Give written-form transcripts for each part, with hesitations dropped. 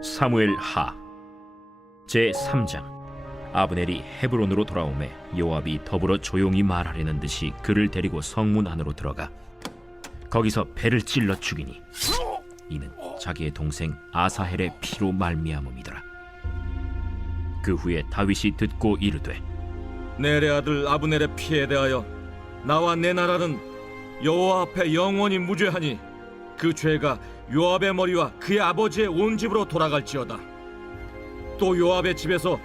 사무엘 하 제3장. 아브넬이 헤브론으로 돌아오매 요압이 더불어 조용히 말하려는 듯이 그를 데리고 성문 안으로 들어가 거기서 배를 찔러 죽이니 이는 자기의 동생 아사헬의 피로 말미암음이더라. 그 후에 다윗이 듣고 이르되, 넬의 아들 아브넬의 피에 대하여 나와 내 나라는 여호와 앞에 영원히 무죄하니 그 죄가 요압의 머리와 그의 아버지의 온 집으로 돌아갈지어다. 또 요압의 집에서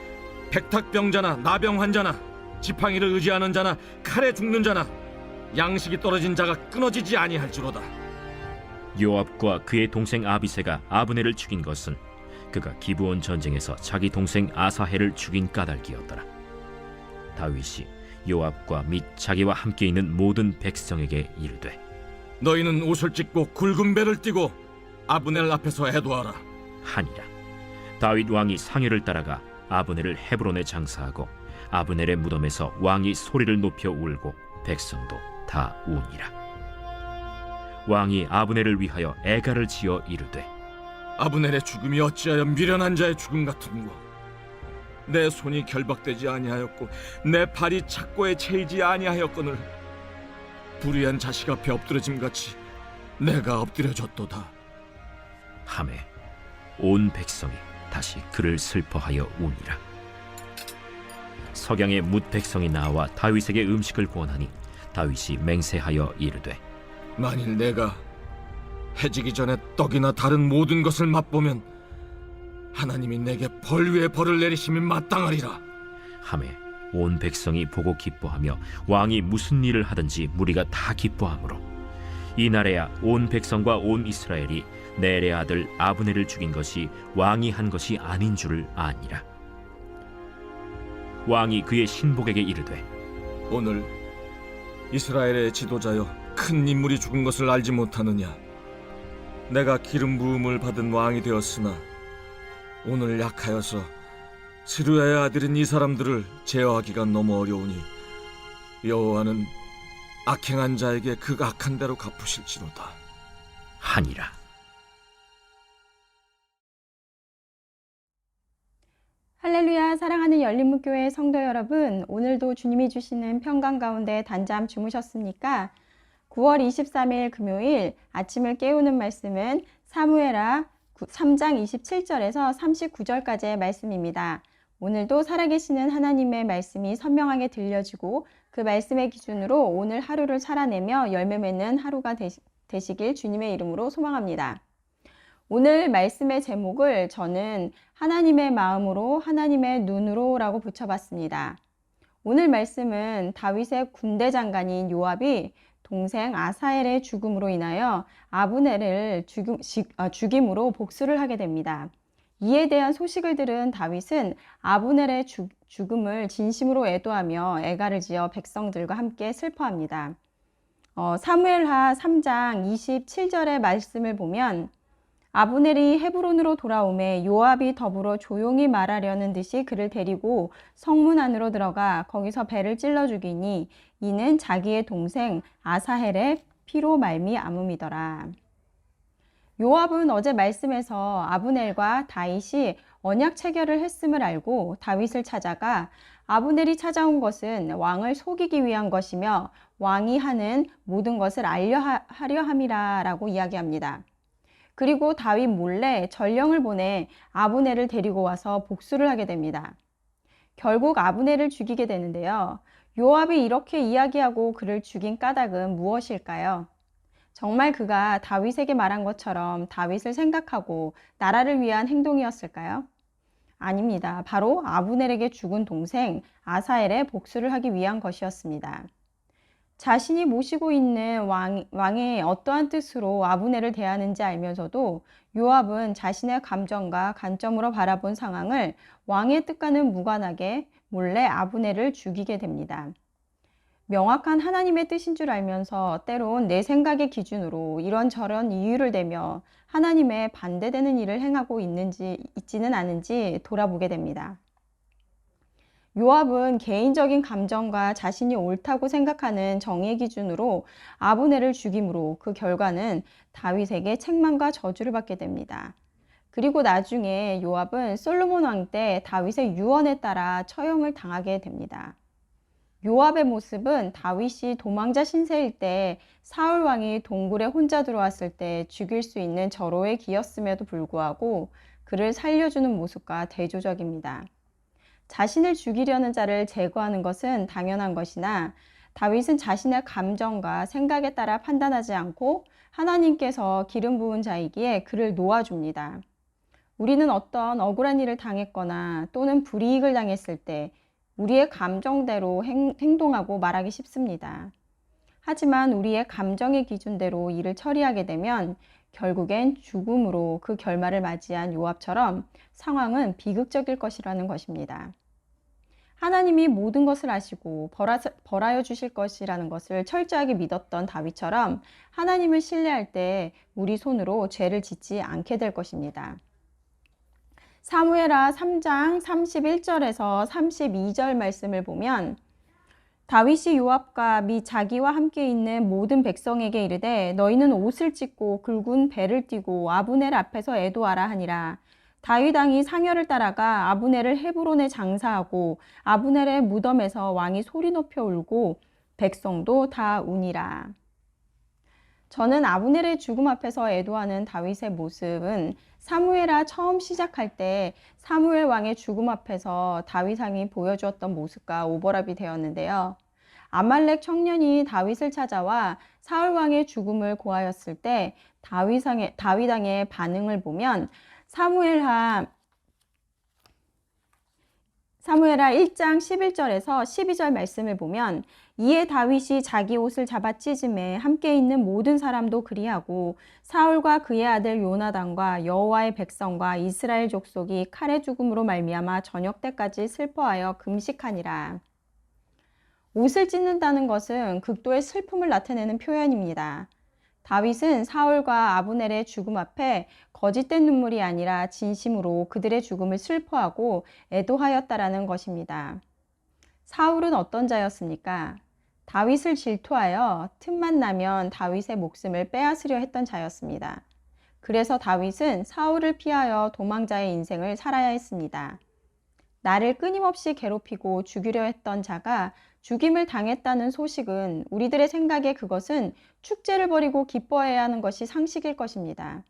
백탁병자나 나병 환자나 지팡이를 의지하는 자나 칼에 죽는 자나 양식이 떨어진 자가 끊어지지 아니할지로다. 요압과 그의 동생 아비새가 아브넬을 죽인 것은 그가 기브온 전쟁에서 자기 동생 아사헬을 죽인 까닭이었더라. 다윗이 요압과 및 자기와 함께 있는 모든 백성에게 이르되, 너희는 옷을 찢고 굵은 배를 띠고 아브넬 앞에서 애도하라 하니라. 다윗 왕이 상회를 따라가 아브넬을 헤브론에 장사하고 아브넬의 무덤에서 왕이 소리를 높여 울고 백성도 다 우니라. 왕이 아브넬을 위하여 애가를 지어 이르되, 아브넬의 죽음이 어찌하여 미련한 자의 죽음 같은고. 내 손이 결박되지 아니하였고 내 발이 착고에 채이지 아니하였거늘 불의한 자식 앞에 엎드러짐같이 내가 엎드려졌도다 하매 온 백성이 다시 그를 슬퍼하여 우니라. 석양에 뭇 백성이 나와 다윗에게 음식을 구원하니 다윗이 맹세하여 이르되, 만일 내가 해지기 전에 떡이나 다른 모든 것을 맛보면 하나님이 내게 벌 위에 벌을 내리심이 마땅하리라 하매 온 백성이 보고 기뻐하며 왕이 무슨 일을 하든지 무리가 다 기뻐하므로 이날에야 온 백성과 온 이스라엘이 넬의 아들 아브넬을 죽인 것이 왕이 한 것이 아닌 줄을 아니라. 왕이 그의 신복에게 이르되, 오늘 이스라엘의 지도자여 큰 인물이 죽은 것을 알지 못하느냐. 내가 기름 부음을 받은 왕이 되었으나 오늘 약하여서 스루야의 아들인 이 사람들을 제어하기가 너무 어려우니 여호와는 악행한 자에게 그 악한 대로 갚으실지로다 하니라. 할렐루야. 사랑하는 열린문교회 성도 여러분, 오늘도 주님이 주시는 평강 가운데 단잠 주무셨습니까? 9월 23일 금요일 아침을 깨우는 말씀은 사무엘하 3장 27절에서 39절까지의 말씀입니다. 오늘도 살아계시는 하나님의 말씀이 선명하게 들려지고 그 말씀의 기준으로 오늘 하루를 살아내며 열매 맺는 하루가 되시길 주님의 이름으로 소망합니다. 오늘 말씀의 제목을 저는 하나님의 마음으로 하나님의 눈으로 라고 붙여봤습니다. 오늘 말씀은 다윗의 군대 장관인 요압이 동생 아사헬의 죽음으로 인하여 아브넬을 죽임으로 복수를 하게 됩니다. 이에 대한 소식을 들은 다윗은 아브넬의 죽음을 진심으로 애도하며 애가를 지어 백성들과 함께 슬퍼합니다. 사무엘하 3장 27절의 말씀을 보면 아브넬이 헤브론으로 돌아오매 요압이 더불어 조용히 말하려는 듯이 그를 데리고 성문 안으로 들어가 거기서 배를 찔러 죽이니 이는 자기의 동생 아사헬의 피로 말미암음이더라. 요압은 어제 말씀에서 아브넬과 다윗이 언약 체결을 했음을 알고 다윗을 찾아가 아브넬이 찾아온 것은 왕을 속이기 위한 것이며 왕이 하는 모든 것을 알려하려 함이라 라고 이야기합니다. 그리고 다윗 몰래 전령을 보내 아브넬을 데리고 와서 복수를 하게 됩니다. 결국 아브넬을 죽이게 되는데요. 요압이 이렇게 이야기하고 그를 죽인 까닭은 무엇일까요? 정말 그가 다윗에게 말한 것처럼 다윗을 생각하고 나라를 위한 행동이었을까요? 아닙니다. 바로 아브넬에게 죽은 동생 아사헬의 복수를 하기 위한 것이었습니다. 자신이 모시고 있는 왕의 어떠한 뜻으로 아브넬을 대하는지 알면서도 요압은 자신의 감정과 관점으로 바라본 상황을 왕의 뜻과는 무관하게 몰래 아브넬을 죽이게 됩니다. 명확한 하나님의 뜻인 줄 알면서 때론 내 생각의 기준으로 이런저런 이유를 대며 하나님의 반대되는 일을 행하고 있지는 않은지 돌아보게 됩니다. 요압은 개인적인 감정과 자신이 옳다고 생각하는 정의 기준으로 아브넬을 죽임으로 그 결과는 다윗에게 책망과 저주를 받게 됩니다. 그리고 나중에 요압은 솔로몬 왕 때 다윗의 유언에 따라 처형을 당하게 됩니다. 요압의 모습은 다윗이 도망자 신세일 때 사울 왕이 동굴에 혼자 들어왔을 때 죽일 수 있는 절호의 기였음에도 불구하고 그를 살려주는 모습과 대조적입니다. 자신을 죽이려는 자를 제거하는 것은 당연한 것이나 다윗은 자신의 감정과 생각에 따라 판단하지 않고 하나님께서 기름 부은 자이기에 그를 놓아줍니다. 우리는 어떤 억울한 일을 당했거나 또는 불이익을 당했을 때 우리의 감정대로 행동하고 말하기 쉽습니다. 하지만 우리의 감정의 기준대로 일을 처리하게 되면 결국엔 죽음으로 그 결말을 맞이한 요압처럼 상황은 비극적일 것이라는 것입니다. 하나님이 모든 것을 아시고 벌하여 주실 것이라는 것을 철저하게 믿었던 다윗처럼 하나님을 신뢰할 때 우리 손으로 죄를 짓지 않게 될 것입니다. 사무엘하 3장 31절에서 32절 말씀을 보면 다윗이 요압과 및 자기와 함께 있는 모든 백성에게 이르되 너희는 옷을 찢고 굵은 배를 띠고 아브넬 앞에서 애도하라 하니라. 다윗 왕이 상여를 따라가 아브넬을 헤브론에 장사하고 아브넬의 무덤에서 왕이 소리 높여 울고 백성도 다 우니라. 저는 아브넬의 죽음 앞에서 애도하는 다윗의 모습은 사무엘하 처음 시작할 때 사무엘 왕의 죽음 앞에서 다윗 왕이 보여주었던 모습과 오버랩이 되었는데요. 아말렉 청년이 다윗을 찾아와 사울 왕의 죽음을 고하였을 때 다윗 왕의 반응을 보면 사무엘하 1장 11절에서 12절 말씀을 보면 이에 다윗이 자기 옷을 잡아 찢음에 함께 있는 모든 사람도 그리하고 사울과 그의 아들 요나단과 여호와의 백성과 이스라엘 족속이 칼의 죽음으로 말미암아 저녁 때까지 슬퍼하여 금식하니라. 옷을 찢는다는 것은 극도의 슬픔을 나타내는 표현입니다. 다윗은 사울과 아브넬의 죽음 앞에 거짓된 눈물이 아니라 진심으로 그들의 죽음을 슬퍼하고 애도하였다라는 것입니다. 사울은 어떤 자였습니까? 다윗을 질투하여 틈만 나면 다윗의 목숨을 빼앗으려 했던 자였습니다. 그래서 다윗은 사울을 피하여 도망자의 인생을 살아야 했습니다. 나를 끊임없이 괴롭히고 죽이려 했던 자가 죽임을 당했다는 소식은 우리들의 생각에 그것은 축제를 벌이고 기뻐해야 하는 것이 상식일 것입니다.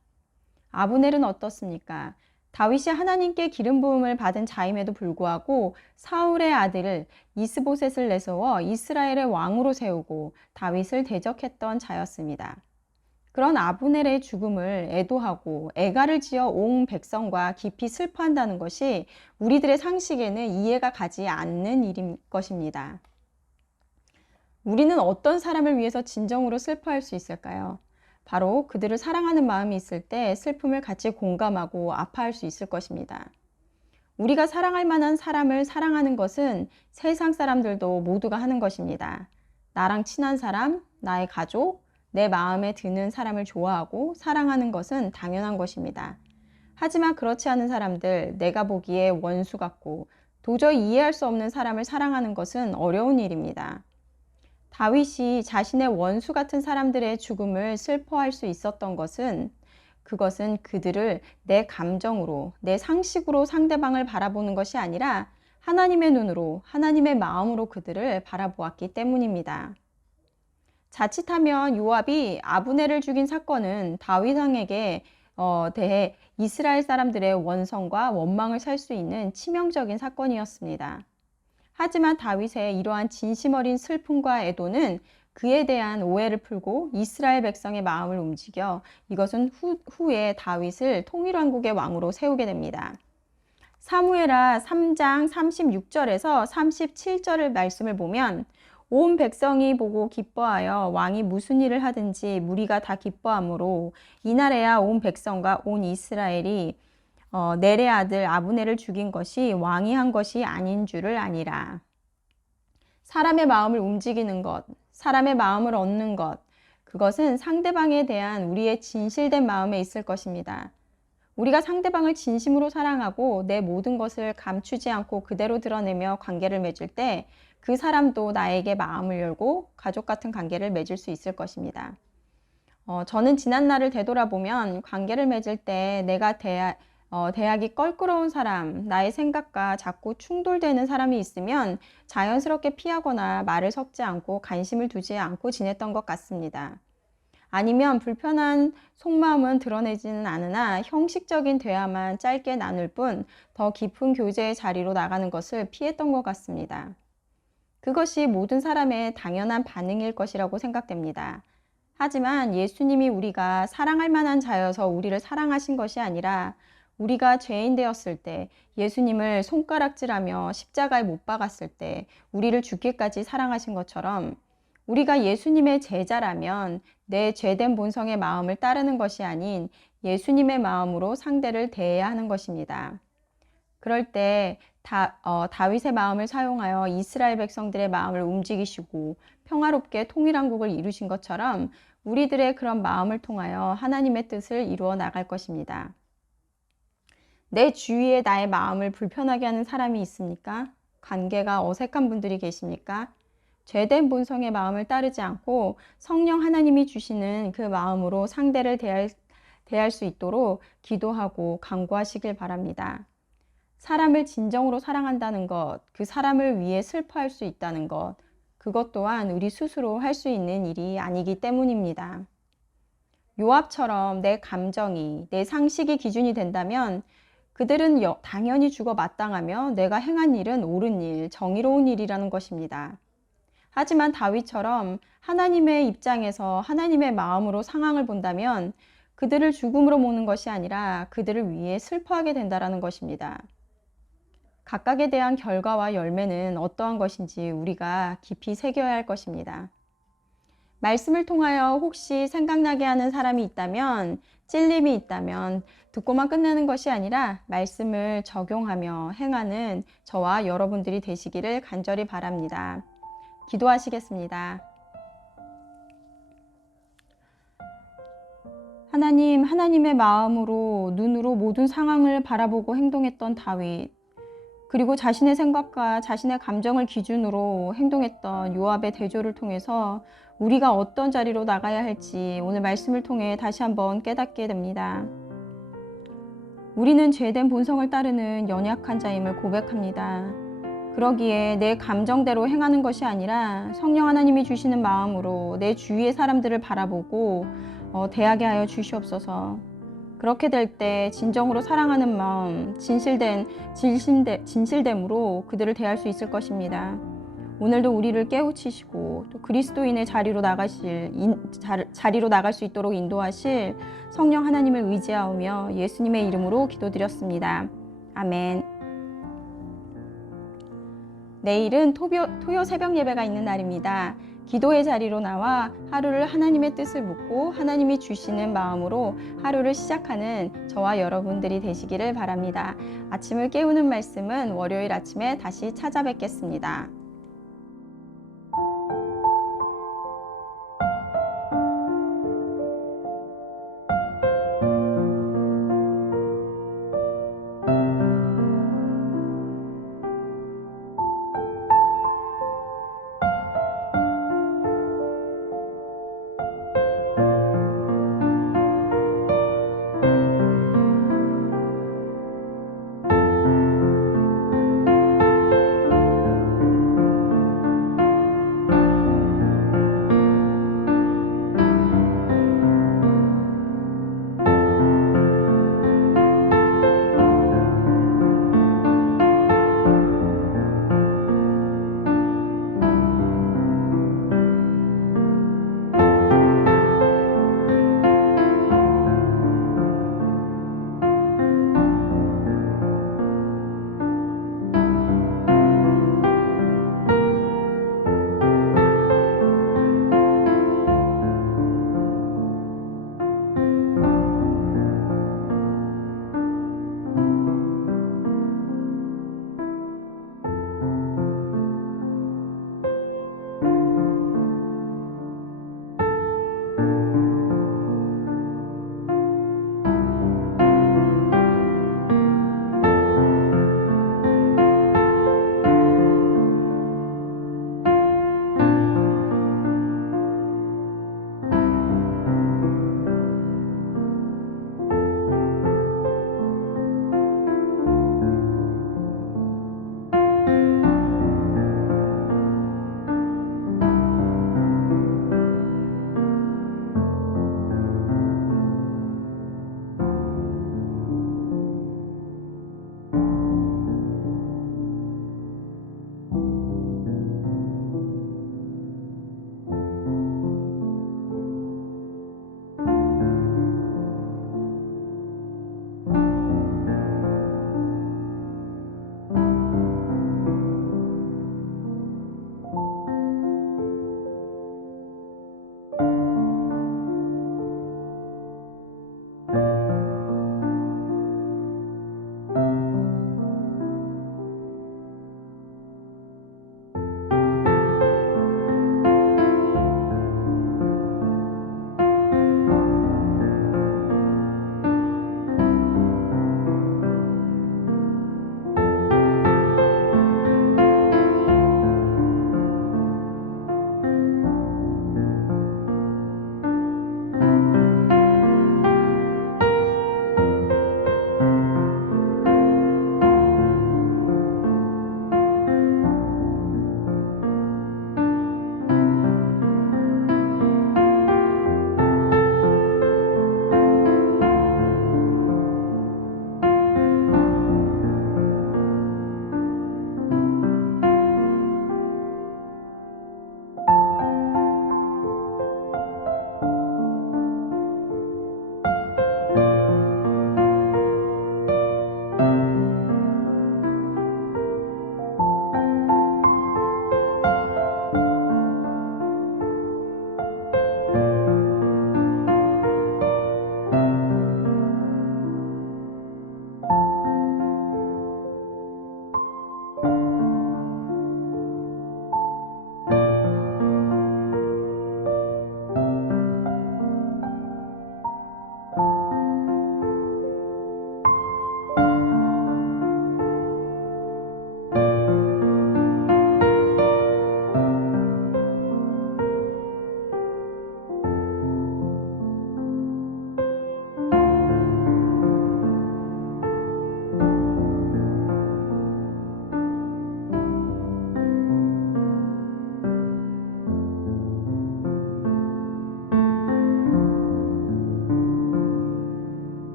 아브넬은 어떻습니까? 다윗이 하나님께 기름 부음을 받은 자임에도 불구하고 사울의 아들을 이스보셋을 내세워 이스라엘의 왕으로 세우고 다윗을 대적했던 자였습니다. 그런 아브넬의 죽음을 애도하고 애가를 지어 온 백성과 깊이 슬퍼한다는 것이 우리들의 상식에는 이해가 가지 않는 일인 것입니다. 우리는 어떤 사람을 위해서 진정으로 슬퍼할 수 있을까요? 바로 그들을 사랑하는 마음이 있을 때 슬픔을 같이 공감하고 아파할 수 있을 것입니다. 우리가 사랑할 만한 사람을 사랑하는 것은 세상 사람들도 모두가 하는 것입니다. 나랑 친한 사람, 나의 가족, 내 마음에 드는 사람을 좋아하고 사랑하는 것은 당연한 것입니다. 하지만 그렇지 않은 사람들, 내가 보기에 원수 같고 도저히 이해할 수 없는 사람을 사랑하는 것은 어려운 일입니다. 다윗이 자신의 원수 같은 사람들의 죽음을 슬퍼할 수 있었던 것은 그것은 그들을 내 감정으로, 내 상식으로 상대방을 바라보는 것이 아니라 하나님의 눈으로, 하나님의 마음으로 그들을 바라보았기 때문입니다. 자칫하면 요압이 아브넬을 죽인 사건은 다윗 왕에게 대해 이스라엘 사람들의 원성과 원망을 살 수 있는 치명적인 사건이었습니다. 하지만 다윗의 이러한 진심 어린 슬픔과 애도는 그에 대한 오해를 풀고 이스라엘 백성의 마음을 움직여 이것은 후에 다윗을 통일왕국의 왕으로 세우게 됩니다. 사무엘하 3장 36절에서 37절의 말씀을 보면 온 백성이 보고 기뻐하여 왕이 무슨 일을 하든지 무리가 다 기뻐하므로 이날에야 온 백성과 온 이스라엘이 넬의 아들 아브넬을 죽인 것이 왕이 한 것이 아닌 줄을 아니라. 사람의 마음을 움직이는 것, 사람의 마음을 얻는 것, 그것은 상대방에 대한 우리의 진실된 마음에 있을 것입니다. 우리가 상대방을 진심으로 사랑하고 내 모든 것을 감추지 않고 그대로 드러내며 관계를 맺을 때 그 사람도 나에게 마음을 열고 가족 같은 관계를 맺을 수 있을 것입니다. 저는 지난 날을 되돌아보면 관계를 맺을 때 내가 대하기 껄끄러운 사람, 나의 생각과 자꾸 충돌되는 사람이 있으면 자연스럽게 피하거나 말을 섞지 않고 관심을 두지 않고 지냈던 것 같습니다. 아니면 불편한 속마음은 드러내지는 않으나 형식적인 대화만 짧게 나눌 뿐 더 깊은 교제의 자리로 나가는 것을 피했던 것 같습니다. 그것이 모든 사람의 당연한 반응일 것이라고 생각됩니다. 하지만 예수님이 우리가 사랑할 만한 자여서 우리를 사랑하신 것이 아니라 우리가 죄인 되었을 때 예수님을 손가락질하며 십자가에 못 박았을 때 우리를 죽기까지 사랑하신 것처럼 우리가 예수님의 제자라면 내 죄된 본성의 마음을 따르는 것이 아닌 예수님의 마음으로 상대를 대해야 하는 것입니다. 그럴 때 다윗의 마음을 사용하여 이스라엘 백성들의 마음을 움직이시고 평화롭게 통일왕국을 이루신 것처럼 우리들의 그런 마음을 통하여 하나님의 뜻을 이루어 나갈 것입니다. 내 주위에 나의 마음을 불편하게 하는 사람이 있습니까? 관계가 어색한 분들이 계십니까? 죄된 본성의 마음을 따르지 않고 성령 하나님이 주시는 그 마음으로 상대를 대할 수 있도록 기도하고 간구하시길 바랍니다. 사람을 진정으로 사랑한다는 것, 그 사람을 위해 슬퍼할 수 있다는 것, 그것 또한 우리 스스로 할 수 있는 일이 아니기 때문입니다. 요압처럼 내 감정이, 내 상식이 기준이 된다면 그들은 당연히 죽어 마땅하며 내가 행한 일은 옳은 일, 정의로운 일이라는 것입니다. 하지만 다윗처럼 하나님의 입장에서 하나님의 마음으로 상황을 본다면 그들을 죽음으로 모는 것이 아니라 그들을 위해 슬퍼하게 된다는 것입니다. 각각에 대한 결과와 열매는 어떠한 것인지 우리가 깊이 새겨야 할 것입니다. 말씀을 통하여 혹시 생각나게 하는 사람이 있다면, 찔림이 있다면 듣고만 끝내는 것이 아니라 말씀을 적용하며 행하는 저와 여러분들이 되시기를 간절히 바랍니다. 기도하시겠습니다. 하나님, 하나님의 마음으로, 눈으로 모든 상황을 바라보고 행동했던 다윗, 그리고 자신의 생각과 자신의 감정을 기준으로 행동했던 요압의 대조를 통해서 우리가 어떤 자리로 나가야 할지 오늘 말씀을 통해 다시 한번 깨닫게 됩니다. 우리는 죄된 본성을 따르는 연약한 자임을 고백합니다. 그러기에 내 감정대로 행하는 것이 아니라 성령 하나님이 주시는 마음으로 내 주위의 사람들을 바라보고 대하게 하여 주시옵소서. 그렇게 될 때 진정으로 사랑하는 마음, 진실됨으로 그들을 대할 수 있을 것입니다. 오늘도 우리를 깨우치시고 또 그리스도인의 자리로 나갈 수 있도록 인도하실 성령 하나님을 의지하오며 예수님의 이름으로 기도드렸습니다. 아멘. 내일은 토요 새벽 예배가 있는 날입니다. 기도의 자리로 나와 하루를 하나님의 뜻을 묻고 하나님이 주시는 마음으로 하루를 시작하는 저와 여러분들이 되시기를 바랍니다. 아침을 깨우는 말씀은 월요일 아침에 다시 찾아뵙겠습니다.